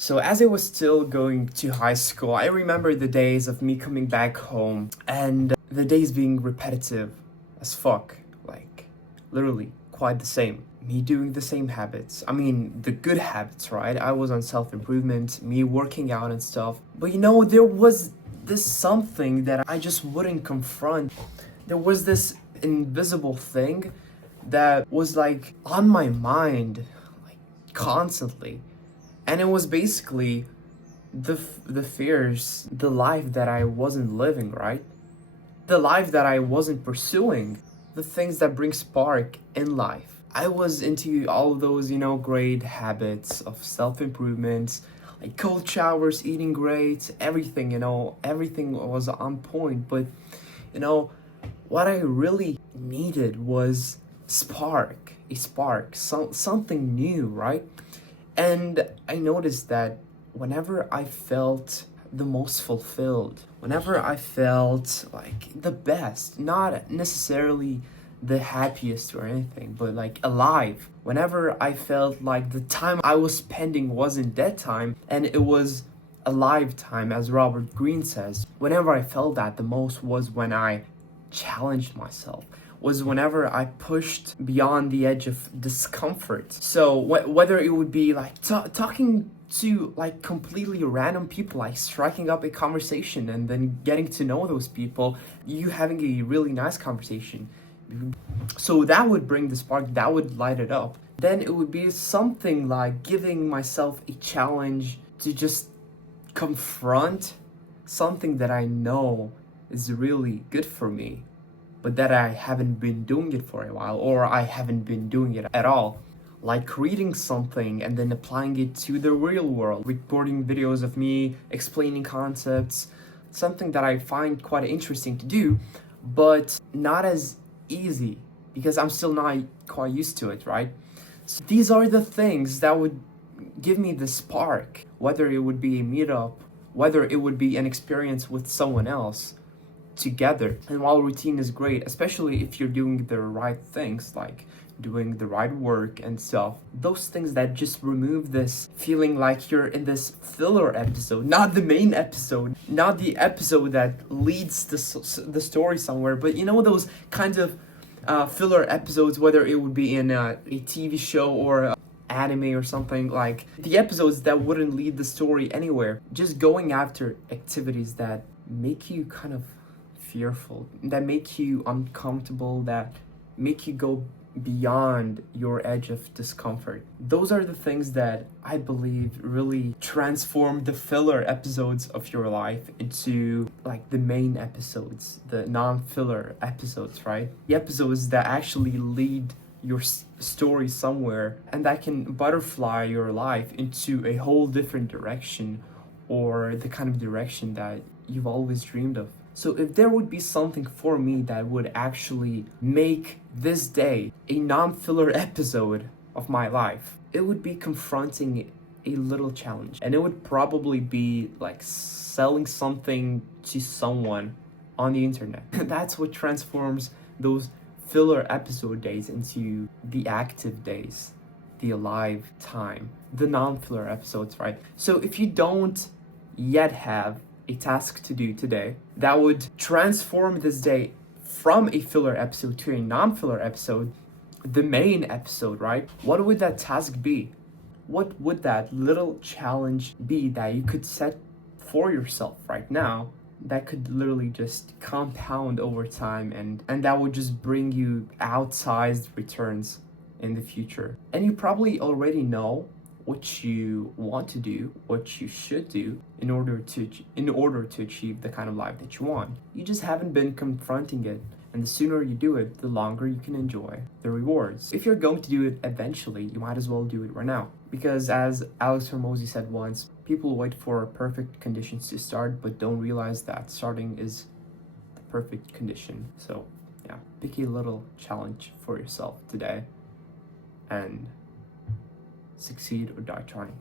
So as I was still going to high school, I remember the days of me coming back home and the days being repetitive as fuck. Like, literally, quite the same. Me doing the same habits. I mean, the good habits, right? I was on self-improvement, me working out and stuff. But there was this something that I just wouldn't confront. There was this invisible thing that was like on my mind, like constantly. And it was basically the fears, the life that I wasn't living, right? The life that I wasn't pursuing, the things that bring spark in life. I was into all of those, great habits of self-improvement, like cold showers, eating great, everything, everything was on point. But, what I really needed was a spark, something new, right? And I noticed that whenever I felt the most fulfilled, whenever I felt like the best, not necessarily the happiest or anything, but like alive, whenever I felt like the time I was spending wasn't dead time and it was alive time, as Robert Greene says, whenever I felt that the most was when I challenged myself, was whenever I pushed beyond the edge of discomfort. So whether it would be like talking to like completely random people, like striking up a conversation and then getting to know those people, you having a really nice conversation. So that would bring the spark, that would light it up. Then it would be something like giving myself a challenge to just confront something that I know is really good for me, but that I haven't been doing it for a while, or I haven't been doing it at all. Like reading something and then applying it to the real world, recording videos of me explaining concepts, something that I find quite interesting to do, but not as easy because I'm still not quite used to it, right? So these are the things that would give me the spark, whether it would be a meetup, whether it would be an experience with someone else together. And while routine is great, especially if you're doing the right things, like doing the right work and stuff, those things that just remove this feeling like you're in this filler episode, not the main episode, not the episode that leads the story somewhere, but those kinds of filler episodes, whether it would be in a TV show or anime or something, like the episodes that wouldn't lead the story anywhere, just going after activities that make you kind of fearful, that make you uncomfortable, that make you go beyond your edge of discomfort. Those are the things that I believe really transform the filler episodes of your life into like the main episodes, the non-filler episodes, right? The episodes that actually lead your story somewhere and that can butterfly your life into a whole different direction, or the kind of direction that you've always dreamed of. So if there would be something for me that would actually make this day a non-filler episode of my life, it would be confronting a little challenge. And it would probably be like selling something to someone on the internet. That's what transforms those filler episode days into the active days, the alive time, the non-filler episodes, right? So if you don't yet have a task to do today that would transform this day from a filler episode to a non-filler episode, the main episode, right? What would that task be? What would that little challenge be that you could set for yourself right now that could literally just compound over time and that would just bring you outsized returns in the future? And you probably already know what you want to do, what you should do in order to achieve the kind of life that you want. You just haven't been confronting it, and the sooner you do it, the longer you can enjoy the rewards. If you're going to do it eventually, you might as well do it right now. Because as Alex Hormozy said once, people wait for perfect conditions to start, but don't realize that starting is the perfect condition. So yeah, pick a little challenge for yourself today and succeed or die trying.